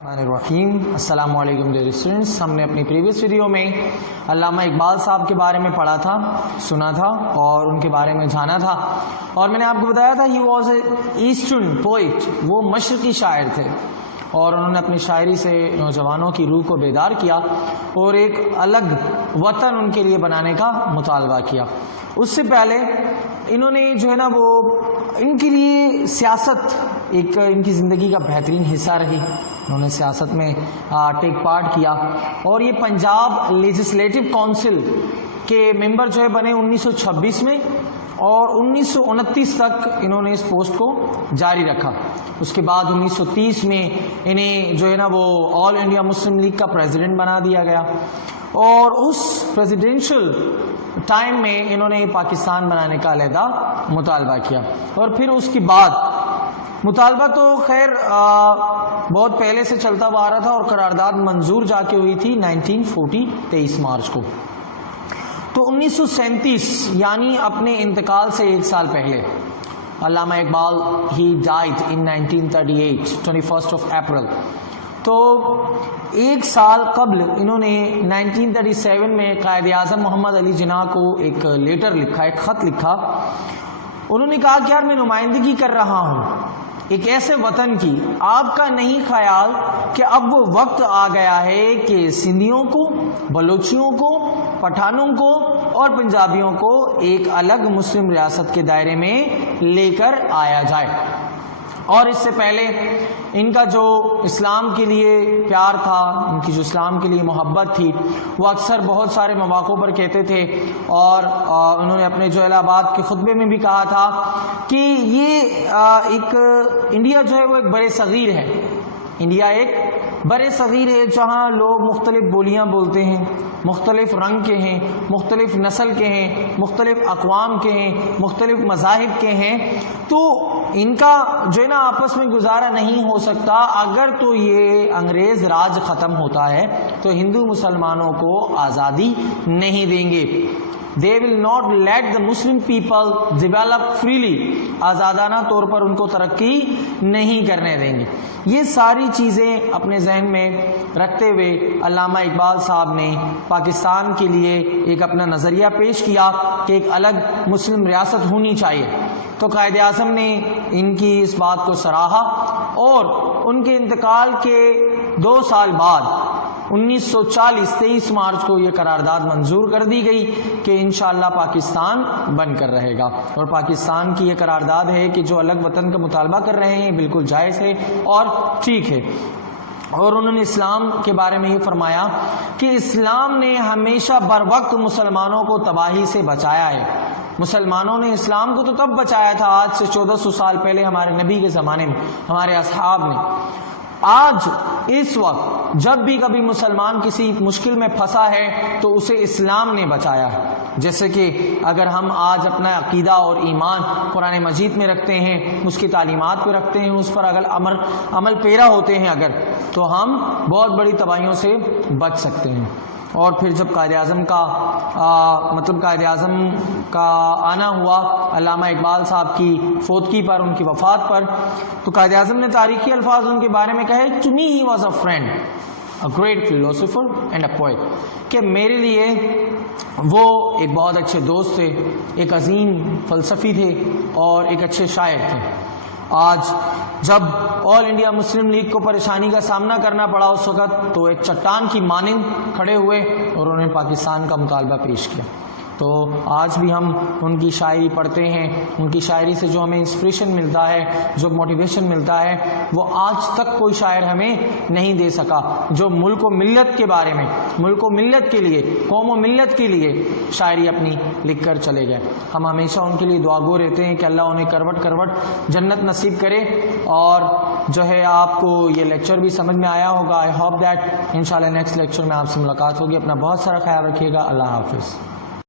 الرحیم السلام علیکم ڈیئر اسٹوڈنٹس. ہم نے اپنی پریویس ویڈیو میں علامہ اقبال صاحب کے بارے میں پڑھا تھا, سنا تھا اور ان کے بارے میں جانا تھا, اور میں نے آپ کو بتایا تھا ہی واز اے ایسٹرن پوئٹ. وہ مشرقی شاعر تھے اور انہوں نے اپنی شاعری سے نوجوانوں کی روح کو بیدار کیا اور ایک الگ وطن ان کے لیے بنانے کا مطالبہ کیا. اس سے پہلے انہوں نے جو ہے نا وہ ان کے لیے سیاست ایک ان کی زندگی کا بہترین حصہ رہی. انہوں نے سیاست میں ٹیک پارٹ کیا اور یہ پنجاب لیجسلیٹو کونسل کے ممبر جو ہے بنے 1926 میں, اور 1929 تک انہوں نے اس پوسٹ کو جاری رکھا. اس کے بعد 1930 میں انہیں جو ہے نا وہ آل انڈیا مسلم لیگ کا پریزیڈنٹ بنا دیا گیا, اور اس پریزیڈینشل ٹائم میں انہوں نے پاکستان بنانے کا علیحدہ مطالبہ کیا. اور پھر اس کے بعد مطالبہ تو خیر بہت پہلے سے چلتا ہوا آ رہا تھا, اور قرارداد منظور جا کے ہوئی تھی 1940 23 مارچ کو. تو 1937 یعنی اپنے انتقال سے ایک سال پہلے علامہ اقبال ہی ڈائڈ ان 1938 21 اپریل. تو ایک سال قبل انہوں نے 1937 میں قائد اعظم محمد علی جناح کو ایک لیٹر لکھا, ایک خط لکھا. انہوں نے کہا کہ یار میں نمائندگی کر رہا ہوں ایک ایسے وطن کی, آپ کا نہیں خیال کہ اب وہ وقت آ گیا ہے کہ سندھیوں کو, بلوچیوں کو, پٹھانوں کو اور پنجابیوں کو ایک الگ مسلم ریاست کے دائرے میں لے کر آیا جائے. اور اس سے پہلے ان کا جو اسلام کے لیے پیار تھا, ان کی جو اسلام کے لیے محبت تھی, وہ اکثر بہت سارے مواقع پر کہتے تھے, اور انہوں نے اپنے جو الہ آباد کے خطبے میں بھی کہا تھا کہ یہ ایک انڈیا جو ہے وہ ایک بڑے صغیر ہے. انڈیا ایک بڑے صغیر ہے جہاں لوگ مختلف بولیاں بولتے ہیں, مختلف رنگ کے ہیں, مختلف نسل کے ہیں, مختلف اقوام کے ہیں, مختلف مذاہب کے ہیں. تو ان کا جو ہے نا آپس میں گزارا نہیں ہو سکتا. اگر تو یہ انگریز راج ختم ہوتا ہے تو ہندو مسلمانوں کو آزادی نہیں دیں گے. They will not let the Muslim people develop freely. آزادانہ طور پر ان کو ترقی نہیں کرنے دیں گے. یہ ساری چیزیں اپنے ذہن میں رکھتے ہوئے علامہ اقبال صاحب نے پاکستان کے لیے ایک اپنا نظریہ پیش کیا کہ ایک الگ مسلم ریاست ہونی چاہیے. تو قائد اعظم نے ان کی اس بات کو سراہا, اور ان کے انتقال کے 2 سال بعد 1940 23 مارچ کو یہ قرارداد منظور کر دی گئی کہ انشاءاللہ پاکستان بن کر رہے گا. اور پاکستان کی یہ قرارداد ہے کہ جو الگ وطن کا مطالبہ کر رہے ہیں بالکل جائز ہے اور ٹھیک ہے. اور انہوں نے اسلام کے بارے میں یہ فرمایا کہ اسلام نے ہمیشہ بر وقت مسلمانوں کو تباہی سے بچایا ہے. مسلمانوں نے اسلام کو تو تب بچایا تھا آج سے 1400 سال پہلے ہمارے نبی کے زمانے میں, ہمارے اصحاب نے. آج اس وقت جب بھی کبھی مسلمان کسی مشکل میں پھنسا ہے تو اسے اسلام نے بچایا ہے. جیسے کہ اگر ہم آج اپنا عقیدہ اور ایمان قرآن مجید میں رکھتے ہیں, اس کی تعلیمات پہ رکھتے ہیں, اس پر اگر عمل پیرا ہوتے ہیں اگر, تو ہم بہت بڑی تباہیوں سے بچ سکتے ہیں. اور پھر جب قائد اعظم کا آنا ہوا علامہ اقبال صاحب کی فوتگی پر, ان کی وفات پر, تو قائد اعظم نے تاریخی الفاظ ان کے بارے میں کہے, to me he was a friend, a great philosopher and a poet, کہ میرے لیے وہ ایک بہت اچھے دوست تھے, ایک عظیم فلسفی تھے اور ایک اچھے شاعر تھے. آج جب آل انڈیا مسلم لیگ کو پریشانی کا سامنا کرنا پڑا اس وقت, تو ایک چٹان کی مانند کھڑے ہوئے اور انہوں نے پاکستان کا مطالبہ پیش کیا. تو آج بھی ہم ان کی شاعری پڑھتے ہیں, ان کی شاعری سے جو ہمیں انسپریشن ملتا ہے, جو موٹیویشن ملتا ہے, وہ آج تک کوئی شاعر ہمیں نہیں دے سکا جو ملک و ملت کے بارے میں, ملک و ملت کے لیے, قوم و ملت کے لیے شاعری اپنی لکھ کر چلے گئے. ہم ہمیشہ ان کے لیے دعا گو رہتے ہیں کہ اللہ انہیں کروٹ کروٹ جنت نصیب کرے. اور جو ہے آپ کو یہ لیکچر بھی سمجھ میں آیا ہوگا. آئی ہوپ دیٹ انشاءاللہ نیکسٹ لیکچر میں آپ سے ملاقات ہوگی. اپنا بہت سارا خیال رکھیے گا. اللہ حافظ.